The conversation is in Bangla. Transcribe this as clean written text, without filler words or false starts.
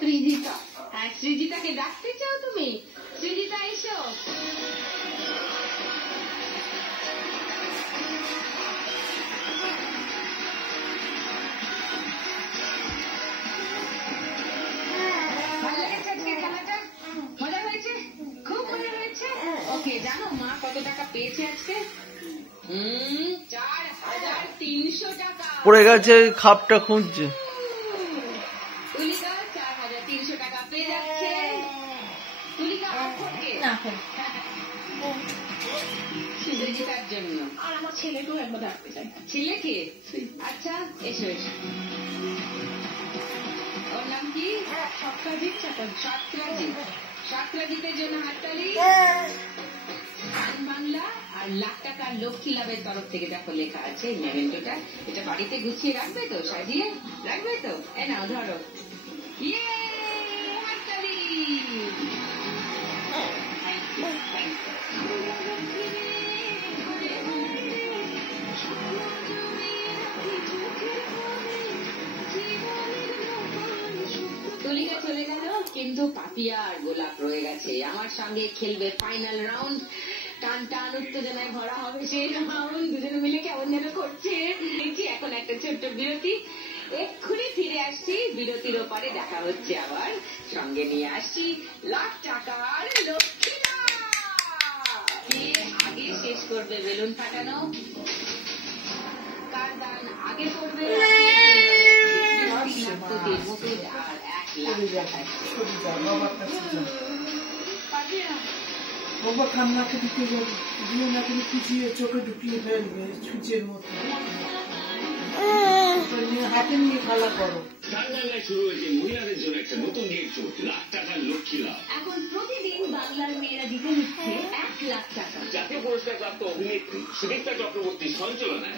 সৃজিতা, হ্যাঁ সৃজিতাকে ডাকতে চাও তুমি? সৃজিতা এসো। ভালো লেগেছে আজকে খেলাটা? মজা হয়েছে? খুব মজা হয়েছে। ওকে, জানো মা কত টাকা পেয়েছে আজকে? 4300 টাকা পড়ে গেছে, খাপটা খুঁজছে। তুলিকা 4300 টাকা পেয়ে যাচ্ছে। তুলিকা সৃজিতার জন্য। আর আমার ছেলেকেও একবার ডাকতে চাই। ছেলেকে? আচ্ছা এসো এসো। ওর নাম কি? সত্রাজিৎ চ্যাটার্জি। সত্রাজিতের জন্য হাততালি। বাংলা আর লাখ টাকার লক্ষ্মী লাভের তরফ থেকে দেখো লেখা আছে মেমেন্টোটা। এটা বাড়িতে গুছিয়ে রাখবে তো? সাজিয়ে রাখবে তো? এ নাও ধরো। ইয়ে হাততালি। তুলিকা চলে গেল, কিন্তু পাপিয়া আর গোলাপ রয়ে গেছে। আমার সঙ্গে খেলবে ফাইনাল রাউন্ড। টান টান উত্তেজনায় ভরা হবে সেই রাউন্ড। দুজনে মিলে কেমন যেন করছে। এখন একটা ছোট্ট বিরতি, এক্ষুনি ফিরে আসছি। বিরতির ওপারে দেখা হচ্ছে আবার। সঙ্গে নিয়ে আসছি লাখ টাকার লক্ষ্মী লাভ। কে আগে শেষ করবে বেলুন ফাটানো? কার গান আগে করবে? মুকুট আর 1 লাখ টাকা। বাবা কান্নাকে দিতে যাবে, দিয়ে নাকি খুঁচিয়ে চোখে ঢুকিয়ে ফেলবে ছুঁচের মতো। হাতে নিয়ে খেলা করো। টাঙ্গাইলে শুরু হয়েছে মহিলাদের জন্য একটা নতুন গেম শো, লাখ টাকার লক্ষ্মী লাভ। এখন প্রতিদিন বাংলার মেয়েরা জিতে নিচ্ছে 1 লাখ টাকা। জাতীয় পুরস্কার প্রাপ্ত অভিনেত্রী সুদীপ্তা চক্রবর্তী সঞ্চালনায়